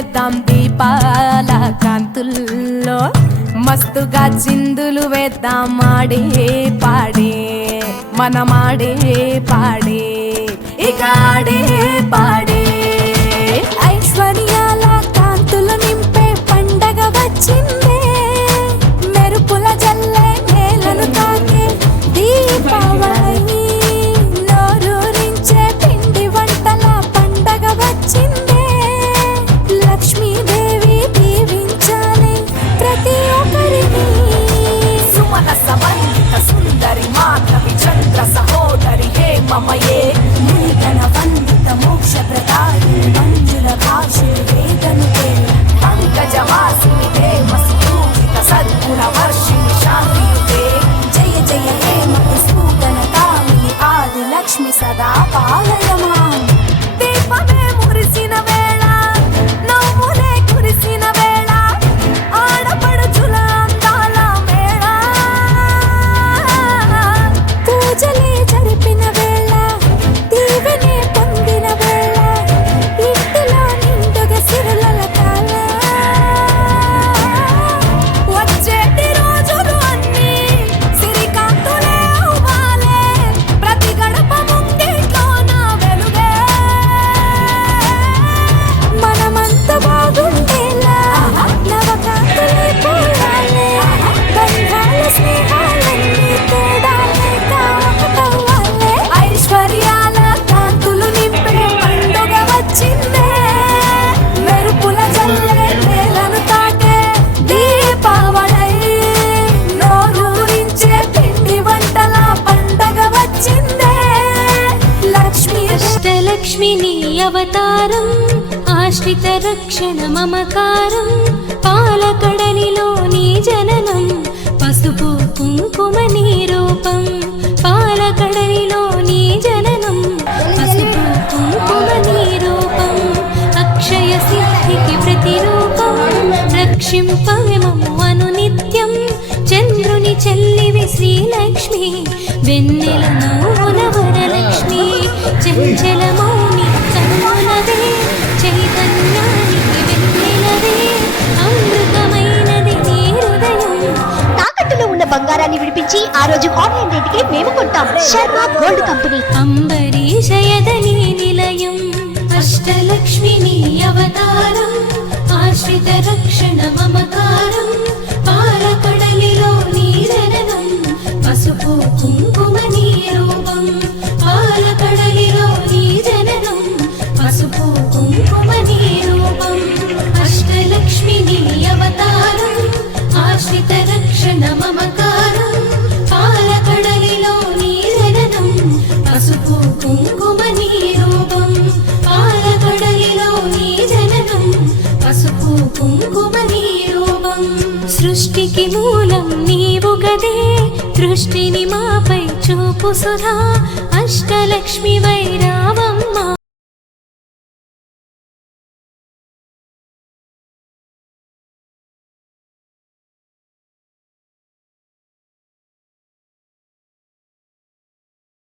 వేద్దాం దీపాల కాంతుల్లో, మస్తుగా చిందులు వేద్దాం ఆడే పాడే, మనమాడే పాడే ఇక ఆడే పాడే. ఐశ్వర్యాల కాంతులు నింపే పండగ వచ్చిందే, మెరుపుల జల్లే నేలను తాకే దీపావళి, నోరూరించే పిండి వంటల పండగ వచ్చిందే. లక్ష్మీదేవి దీవించాలి ప్రతి ఒక్కరిని. సుమన సమన్విత సుందరి మాధవి చంద్ర సహోదరి హే మమయే, నూతన వందిత మోక్ష ప్రదాయిని మంజుల భాషిణి వేదనుతే, పంకజవాసిని దేవసుపూజిత సద్గుణ వర్షిణి శాంతియుతే. జయ జయ హే మధు స్ఫూటన కామిని ఆది లక్ష్మి సదా పాలయమా. దీపమే మురిసిన వేళ, నవ్వులే కురిసిన వేళ, ఆడపడుచుల అందాల మేళ. పూజలే జరిపిన వేళ, దీవెనే పొందిన వేళ, ఇంటిలో నిండుగా సిరుల కాల. వచ్చేటి రోజులు అన్నీ సిరికాంతులే అవ్వాలే, ప్రతి గడప ముంగిట్లో నా వెలుగే. మనమంతా బాగుండేలా నవకాంతులే పూయాలే, బంధాల స్నేహాలన్నీ తేడాలే కావటవ్వాలే. ఐశ్వర్యాల కాంతులు నింపే పండుగ వచ్చిందే, మెరుపుల జల్లే నేలను తాకే దీపావళి, నోరూరించే పిండి వంటల పండగ వచ్చిందే. లక్ష్మి అష్టలక్ష్మి నీ అవతారం, ఆశ్రిత రక్షణ మమకారం, పాలకడలిలో నీ జననం, పసుపు కుంకుమ నీ రూపం. పాలకడలిలో నీ జననం, పసుపు కుంకుమ నీ రూపం, అక్షయ సిద్ధికి ప్రతిరూపం. రక్షింపవే మమ్ము అనునిత్యం, చంద్రుని చెల్లివి శ్రీలక్ష్మి, వెన్నెల నవ్వుల వరలక్ష్మి. చంచల మౌని కన్నులవే, చైతన్యానికి వెన్నెలవే, అమృతమైనది నీ హృదయం. తాకట్టులో ఉన్న బంగారాన్ని విడిపించి ఆ రోజు ఆన్లైన్ రేటుకి మేము కొంటాం. Sharma gold company. అంబరీషయదని నిలయం, అష్టలక్ష్మి నీ అవతారం, ఆశ్రిత రక్షణ మమకారం, పాలకడలిలో నీ జననం, పసుపు కుంకుమ నీ రూపం. పాలకడలిలో నీ జననం, పసుపు కుంకుమ నీ రూపం. అష్టలక్ష్మి నీ అవతారం, ఆశ్రిత రక్షణ మమకారం, పాలకడలిలో నీ జననం, పసుపు కుంకుమ నీ రూపం. పాలకడలిలో నీ జననం, పసుపు కుంకుమ నీ రూపం. సృష్టికి మూలం నీవు గదే, దృష్టిని మాపై చూపు సుధా, అష్టలక్ష్మి వైరావమ్మ.